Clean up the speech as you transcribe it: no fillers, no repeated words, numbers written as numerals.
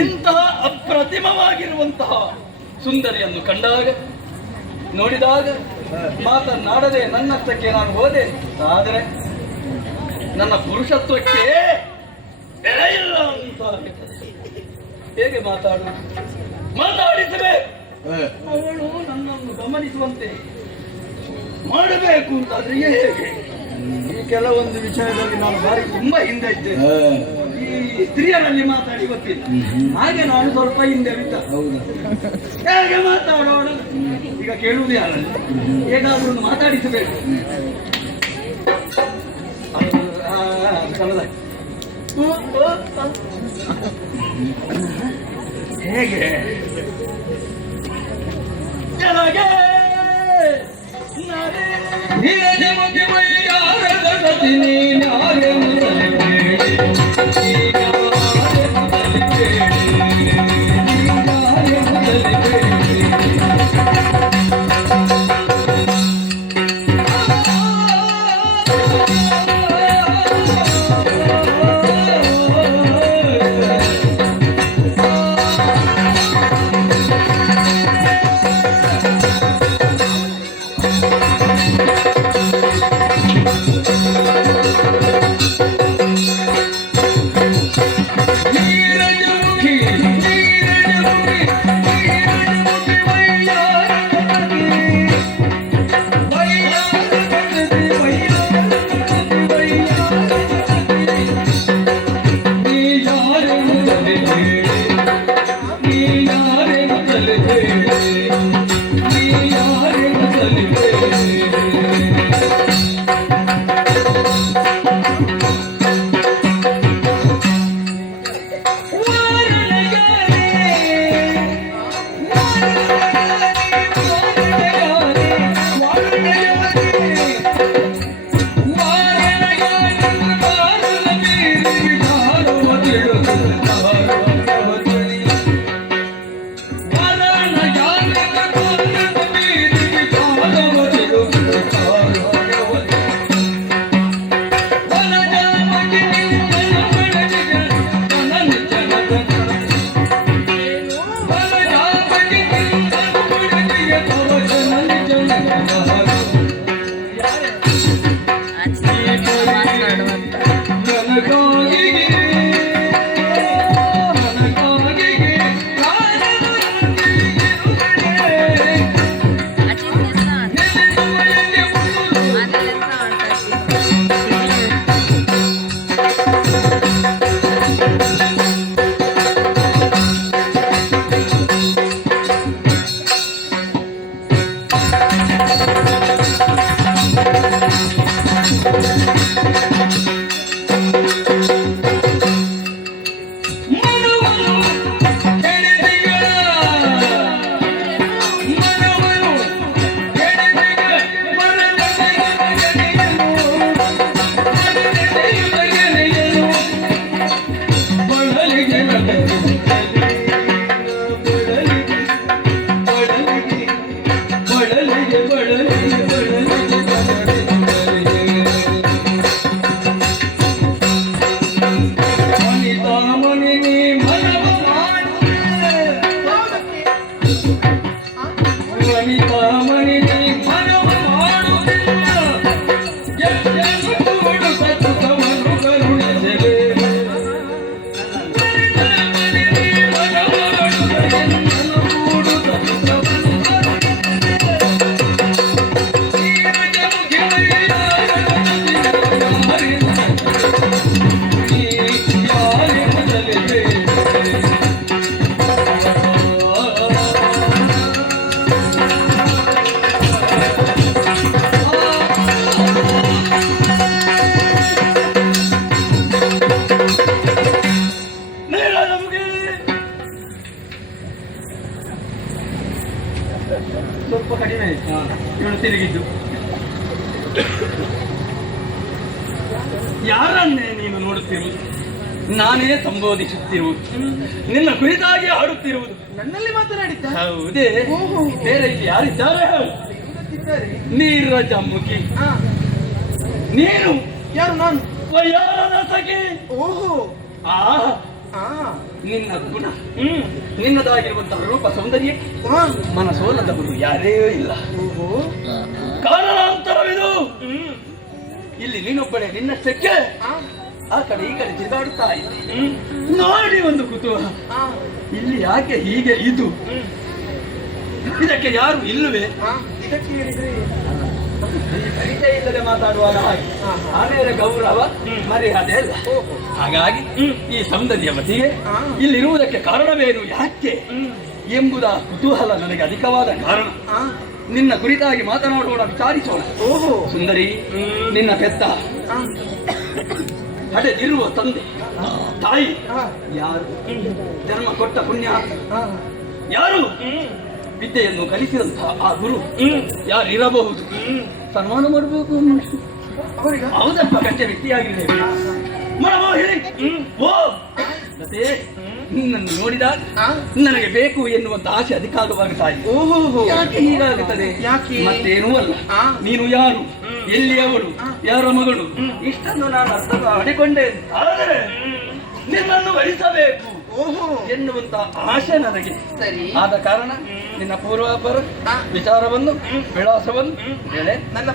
ಇಂತಹ ಅಪ್ರತಿಮವಾಗಿರುವಂತಹ ಸುಂದರಿಯನ್ನು ಕಂಡಾಗ ನೋಡಿದಾಗ ಮಾತನಾಡದೆ ನನ್ನಷ್ಟಕ್ಕೆ ನಾನು ಹೋದೆ. ಆದರೆ ನನ್ನ ಪುರುಷತ್ವಕ್ಕೆ ಬೆಲೆ ಇಲ್ಲ ಅಂತ ಹೇಗೆ ಮಾತಾಡಿಸಬೇಕು? ಅವಳು ನನ್ನನ್ನು ಗಮನಿಸುವಂತೆ ಮಾಡಬೇಕು ಅಂತಾದ್ರೆ ಹೇಗೆ? ಈ ಕೆಲವೊಂದು ವಿಷಯದಲ್ಲಿ ನಾನು ಬಾರಿ ತುಂಬಾ ಹಿಂದೆ ಇದ್ದೇನೆ. ಈ ಸ್ತ್ರೀಯರಲ್ಲಿ ಮಾತಾಡಿ ಗೊತ್ತಿಲ್ಲ, ಹಾಗೆ ನಾನು ಸ್ವಲ್ಪ ಹಿಂದೆ ಬಿದ್ದ. ಹೇಗೆ ಮಾತಾಡೋಣ? ಈಗ ಕೇಳುವುದೇ ಅಲ್ಲ, ಹೇಗಾದ್ರೂ ಒಂದು ಮಾತಾಡಿಸಬೇಕು. ಹೇಗೆ ಸ್ವಲ್ಪ ಕಡಿಮೆ ಇವಳು ತಿರುಗಿದ್ದು. ಯಾರನ್ನೇ ನೀನು ನೋಡುತ್ತಿರುವುದು? ನಾನೇ ಸಂಬೋಧಿಸುತ್ತಿರುವುದು, ನಿನ್ನ ಕುರಿತಾಗಿ ಆಡುತ್ತಿರುವುದು. ನನ್ನಲ್ಲಿ ಮಾತನಾಡಿದ್ದ? ಹೌದೇ? ಬೇರೆ ಇಲ್ಲಿ ಯಾರಿದ್ದಾರೆ? ನೀರಜ ಮುಖಿ. ನೀನು ಯಾರು? ನಾನು ವಯ್ಯಾರದ ಸಖಿ. ಓಹೋ, ಆ ನಿನ್ನ ಗುಣ ನಿನ್ನದಾಗಿರುವಂತಹ ರೂಪ ಸೌಂದರ್ಯ ಮನಸೋಲದವರು ಯಾರೇ ಇಲ್ಲ. ಕಾರಣಾಂತರವಿದು. ಇಲ್ಲಿ ನೀನೊಬ್ಬಳೆ ನಿನ್ನಷ್ಟಕ್ಕೆ ಆ ಕಡೆ ಈ ಕಡೆ ತಿರುಗಾಡುತ್ತಾ ಇದ್ದೆ. ನೋಡಿ ಒಂದು ಕುತೂಹಲ, ಇಲ್ಲಿ ಯಾಕೆ ಹೀಗೆ ಇದು? ಇದಕ್ಕೆ ಯಾರು ಇಲ್ಲವೇ? ಪರಿಚಯ ಇಲ್ಲದೆ ಮಾತಾಡುವಾಗ ಹಾಗೆ ಆಮೇಲೆ ಗೌರವ ಮರ್ಯಾದೆ ಅಲ್ಲ. ಹಾಗಾಗಿ ಈ ಸೌಂದರ್ಯವತಿಗೆ ಇಲ್ಲಿರುವುದಕ್ಕೆ ಕಾರಣವೇನು, ಯಾಕೆ ಎಂಬುದ ಕುತೂಹಲ ನನಗೆ ಅಧಿಕವಾದ ಕಾರಣ. ನಿನ್ನ ಕುರಿತಾಗಿ ಮಾತನಾಡೋಣ, ವಿಚಾರಿಸೋಣ. ಸುಂದರಿ, ನಿನ್ನ ಪೆತ್ತ ಹಡೆದಿರುವ ತಂದೆ ತಾಯಿ ಯಾರು? ಜನ್ಮ ಕೊಟ್ಟ ಪುಣ್ಯ ಯಾರು? ವಿದ್ಯೆಯನ್ನು ಕಲಿಸಿದಂತಹ ಆ ಗುರು ಯಾರಿರಬಹುದು? ಸನ್ಮಾನ ಮಾಡಬೇಕು. ಹೌದಪ್ಪ, ಕಚ್ಚೆ ವ್ಯಕ್ತಿಯಾಗಿದೆ. ಓ ಮತ್ತೆ ನಿನ್ನನ್ನು ನೋಡಿದಾಗ ನನಗೆ ಬೇಕು ಎನ್ನುವಂತ ಆಸೆ ಅಧಿಕಾರವಾಗುತ್ತಾ ಇದೆ. ಯಾಕೆ ಹೀಗಾಗುತ್ತದೆ? ಮತ್ತೇನೂ ಅಲ್ಲ. ನೀನು ಯಾರು, ಎಲ್ಲಿಯವರು, ಯಾರ ಮಗಳು, ಇಷ್ಟನ್ನು ನಾನು ಅರ್ಥ ಮಾಡಿಕೊಂಡೆ. ಆದರೆ ನಿನ್ನನ್ನು ವಹಿಸಬೇಕು ಎನ್ನುವಂತ ಆಶೆ ನನಗೆ. ಆದ ಕಾರಣ ನಿನ್ನ ಪೂರ್ವಾಪರ ವಿಚಾರವನ್ನು, ವಿಳಾಸವನ್ನು ಹೇಳೆ. ನನ್ನ